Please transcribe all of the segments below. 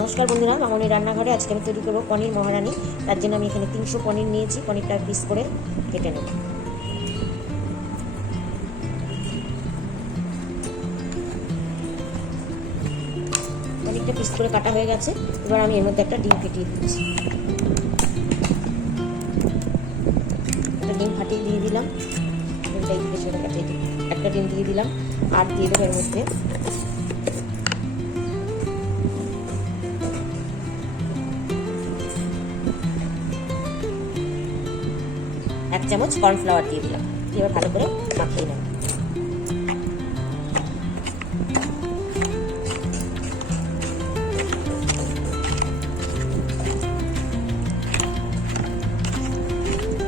নমস্কার বন্ধুরা, মামনি রান্নাঘরে আজকে আমি তৈরি করবো পনির মহারানি। তার জন্য আমি এখানে 300 পনির নিয়েছি। পনিরটা পিস করে কেটে নেব। পনিরটা পিস করে কাটা হয়ে গেছে। এবার আমি এর মধ্যে একটা ডিম ফেটিয়ে দিচ্ছি। একটা ডিম ফাটিয়ে দিয়ে দিলাম। ডিমটা এই দিকে সরে কাটিয়ে দিই। একটা ডিম দিয়ে দিলাম আর দিয়ে দেবো এর মধ্যে এক চামচ কর্নফ্লাওয়ার দিয়ে দিলাম। এবার ভালো করে মাখিয়ে নেব।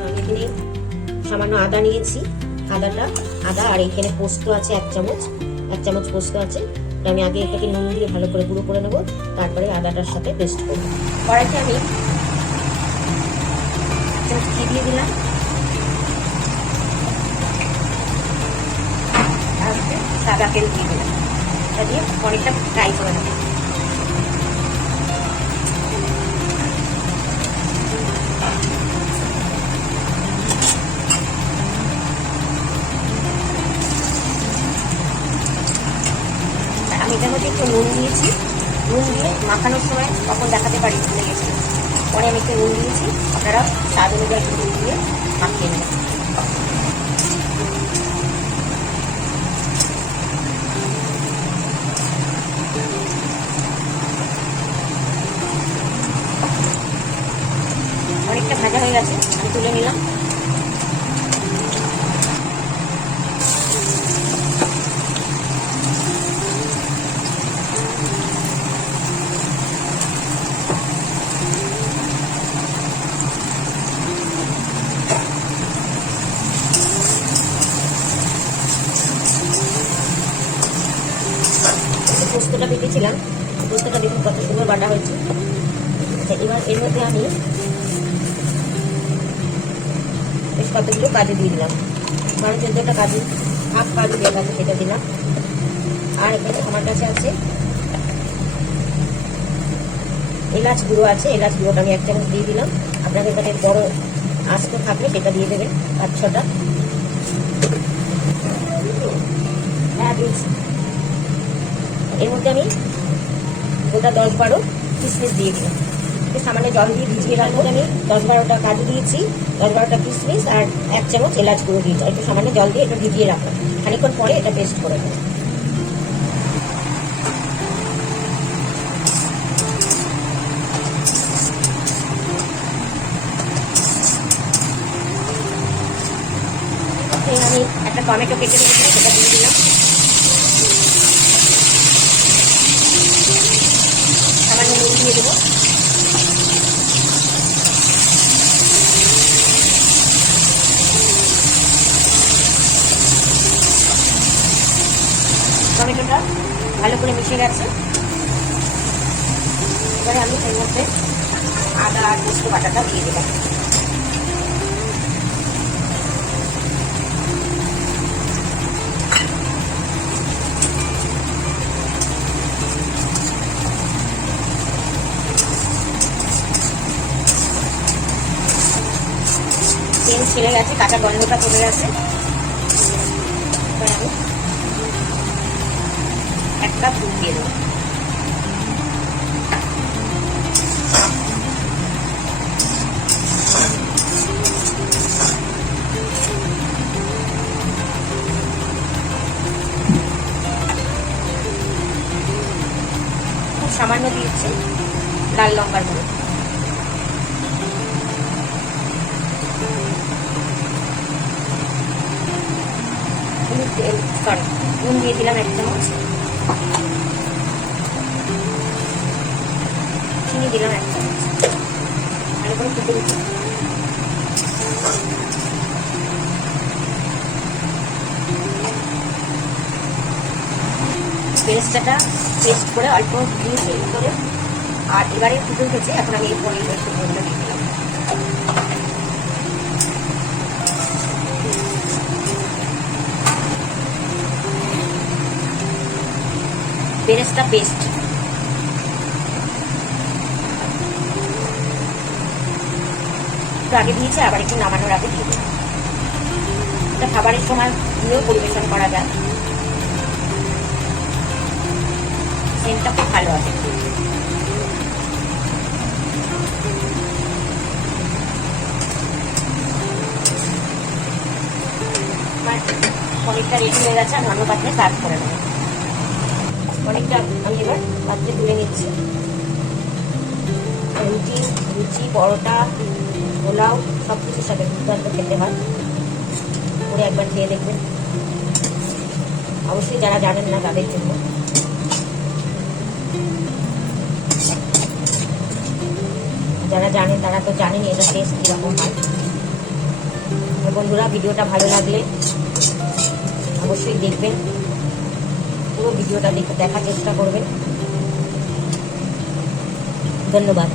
আমি এখানে সামান্য আদা নিয়েছি। আদা আর এখানে পোস্ত আছে এক চামচ পোস্ত আছে। আমি আগে এটাকে নুন দিয়ে ভালো করে গুঁড়ো করে নেবো, তারপরে আদাটার সাথে পেস্ট করবো। কড়াইতে আমি এক চামচ ঘি দিয়ে দিলাম, সাদা তেল দিয়ে দিলাম। এটা দিয়ে পনিরটা ফ্রাই করে নেব। আমি এটার মধ্যে একটু নুন দিয়েছি। নুন দিয়ে মাখানোর সময় তখন দেখাতে পারি ভুলে গেছি। পরে আমি একটু নুন দিয়েছি, আপনারা স্বাদ অনুযায়ী একটু নুন দিয়ে মাখিয়ে নেবেন। অনেকটা ভাজা হয়ে গেছে, আমি তুলে নিলাম। পোস্তটা বেটেছিলাম, পোস্তটা দেখুন কত সুন্দর বাটা হয়েছে। এবার এর মধ্যে আমি বেশ কতগুলো কাজু দিয়ে দিলাম। 12-14টা কাজু, হাফ কাজু দিয়ে কাজু সেটা দিলাম। আর এখানে আমার কাছে আছে এলাচ গুঁড়ো আছে, এলাচ গুঁড়োটা আমি 1 চামচ দিয়ে দিলাম। আপনাদের এখানে বড় আস্ত থাকলে সেটা দিয়ে দেবেন 5-6টা। এর মধ্যে আমি গোটা 10-12 কিশমিশ দিয়ে দিলাম। সামান্য জল দিয়ে ভিজিয়ে রাখবো। আমি 10-12টা কাজু দিয়েছি, 10-12টা কিশমিশ আর 1 চামচ এলাচ গুঁড়ো দিয়েছি। একটু সামান্য জল দিয়ে এটা ভিজিয়ে রাখলাম। খানিকক্ষণ পরে এটা পেস্ট করে দেবো। আমি একটা টমেটো কেটে রেখেছিলাম, সেটা দিয়ে দিলাম। সামান্য নুন দিয়ে দেবো। টমেটোটা ভালো করে মিশে গেছে। এবারে আমি এর মধ্যে আদা আর পোস্ত বাটাটা দিয়ে দিলাম। তেল ছেড়ে গেছে, কাঁচা গন্ধটা চলে গেছে। এবার আমি 1 কাপ দুধ দিয়ে দেবো। খুব সামান্য দিয়েছি লাল লঙ্কার গুঁড়ো। নুন দিয়ে দিলাম 1 চামচ, চিনি দিলাম 1 চামচ। ভালো করে ফুটে দিচ্ছি। পেস্টটা পেস্ট করে অল্প দিয়ে তৈরি করে আর এবারে ফুটে উঠেছে। এখন আমি এই পনির পেস্টগুলো দিয়ে দিলাম। বেরেস্তা পেস্ট একটু আগে দিয়েছি, আবার একটু নামানোর আগে দিয়ে দেবো। এটা খাবারের সময় দিয়েও পরিবেশন করা যায়, সেন্টটা খুব ভালো আছে। পনিরটা রেডি হয়ে গেছে, আমি অন্য পাত্রে সার্ভ করে নেবো। পনিরটা আমি এবার পাত্রে তুলে নিচ্ছি। রুটি, লুচি, পরোটা, পোলাও সব কিছুর সাথে দুর্দান্ত খেতে হয়। করে একবার খেয়ে দেখবেন, অবশ্যই যারা জানেন না তাদের জন্য। যারা জানেন তারা তো জানেন এটা টেস্ট কীরকম হয়। বন্ধুরা, ভিডিওটা ভালো লাগলে অবশ্যই দেখবেন, পুরো ভিডিওটা দেখার চেষ্টা করবেন। ধন্যবাদ।